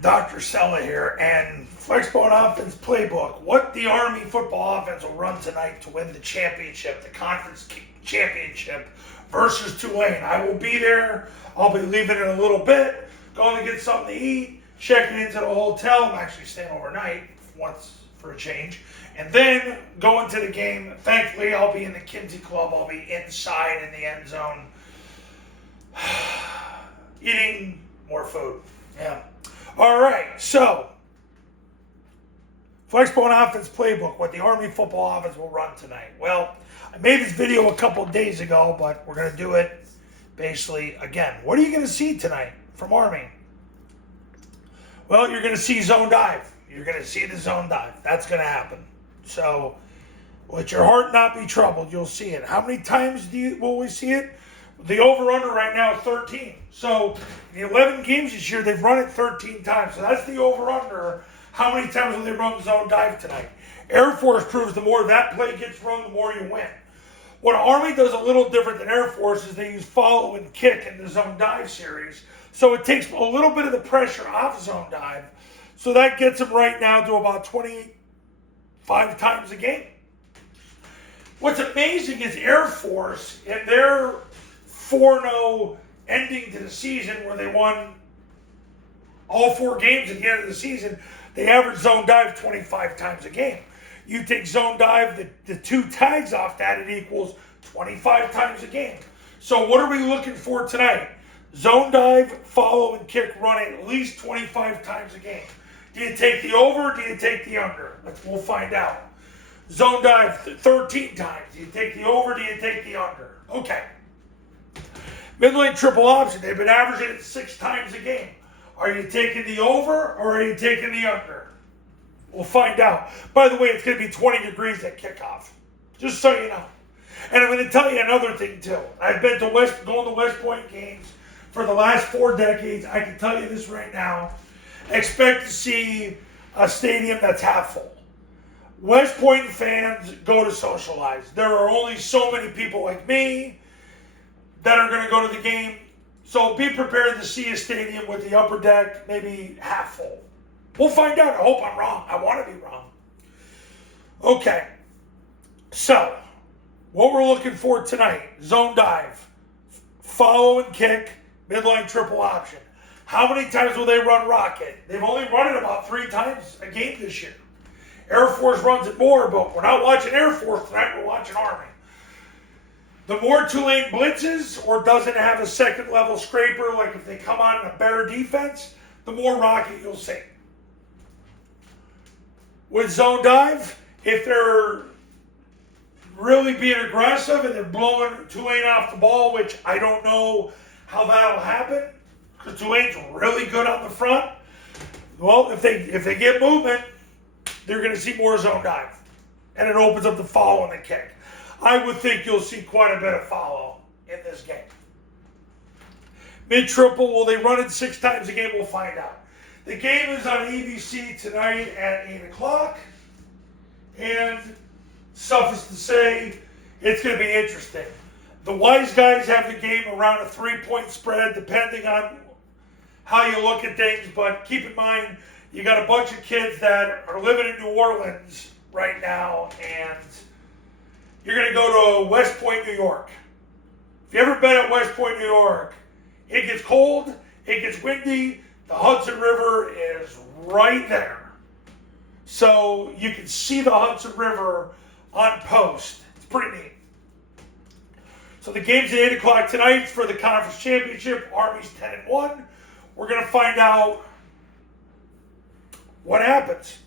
Dr. Sella here, and Flexbone Offense Playbook. What the Army football offense will run tonight to win the championship, the conference championship versus Tulane. I will be there. I'll be leaving in a little bit, going to get something to eat, checking into the hotel. I'm actually staying overnight once for a change, and then going to the game. Thankfully, I'll be in the Kinsey Club. I'll be inside in the end zone, eating more food. Yeah. All right, so Flexbone Offense Playbook, what the Army football offense will run tonight. Well, I made this video a couple of days ago, but we're going to do it basically again. What are you going to see tonight from Army? Well, you're going to see zone dive. You're going to see the zone dive. That's going to happen. So let your heart not be troubled. You'll see it. How many times will we see it? The over-under right now is 13. So in the 11 games this year, they've run it 13 times. So that's the over-under. How many times will they run the zone dive tonight? Air Force proves the more that play gets run, the more you win. What Army does a little different than Air Force is they use follow and kick in the zone dive series. So it takes a little bit of the pressure off zone dive. So that gets them right now to about 25 times a game. What's amazing is Air Force, in their 4-0 ending to the season where they won all 4 games at the end of the season, they average zone dive 25 times a game. You take zone dive, the 2 tags off that, it equals 25 times a game. So what are we looking for tonight? Zone dive, follow, and kick run at least 25 times a game. Do you take the over or do you take the under? We'll find out. Zone dive 13 times. Do you take the over or do you take the under? Okay. Midline Triple Option, they've been averaging it 6 times a game. Are you taking the over or are you taking the under? We'll find out. By the way, it's going to be 20 degrees at kickoff, just so you know. And I'm going to tell you another thing, too. I've been to going to West Point games for the last 4 decades. I can tell you this right now. Expect to see a stadium that's half full. West Point fans go to socialize. There are only so many people like me that are going to go to the game. So be prepared to see a stadium with the upper deck maybe half full. We'll find out. I hope I'm wrong. I want to be wrong. Okay. So, what we're looking for tonight, zone dive, follow and kick, midline triple option. How many times will they run rocket? They've only run it about 3 times a game this year. Air Force runs it more, but we're not watching Air Force tonight. We're watching Army. The more Tulane blitzes or doesn't have a second level scraper, like if they come on in a better defense, the more rocket you'll see. With zone dive, if they're really being aggressive and they're blowing Tulane off the ball, which I don't know how that'll happen, because Tulane's really good on the front. Well, if they get movement, they're going to see more zone dive, and it opens up the follow and the kick. I would think you'll see quite a bit of follow in this game. Mid-triple, will they run it 6 times a game? We'll find out. The game is on ABC tonight at 8 o'clock. And suffice to say, it's going to be interesting. The wise guys have the game around a 3-point spread, depending on how you look at things. But keep in mind, you got a bunch of kids that are living in New Orleans right now, and you're going to go to West Point, New York. If you ever been at West Point, New York, it gets cold, it gets windy, the Hudson River is right there. So you can see the Hudson River on post. It's pretty neat. So the game's at 8 o'clock tonight for the conference championship. Army's 10-1. We're going to find out what happens.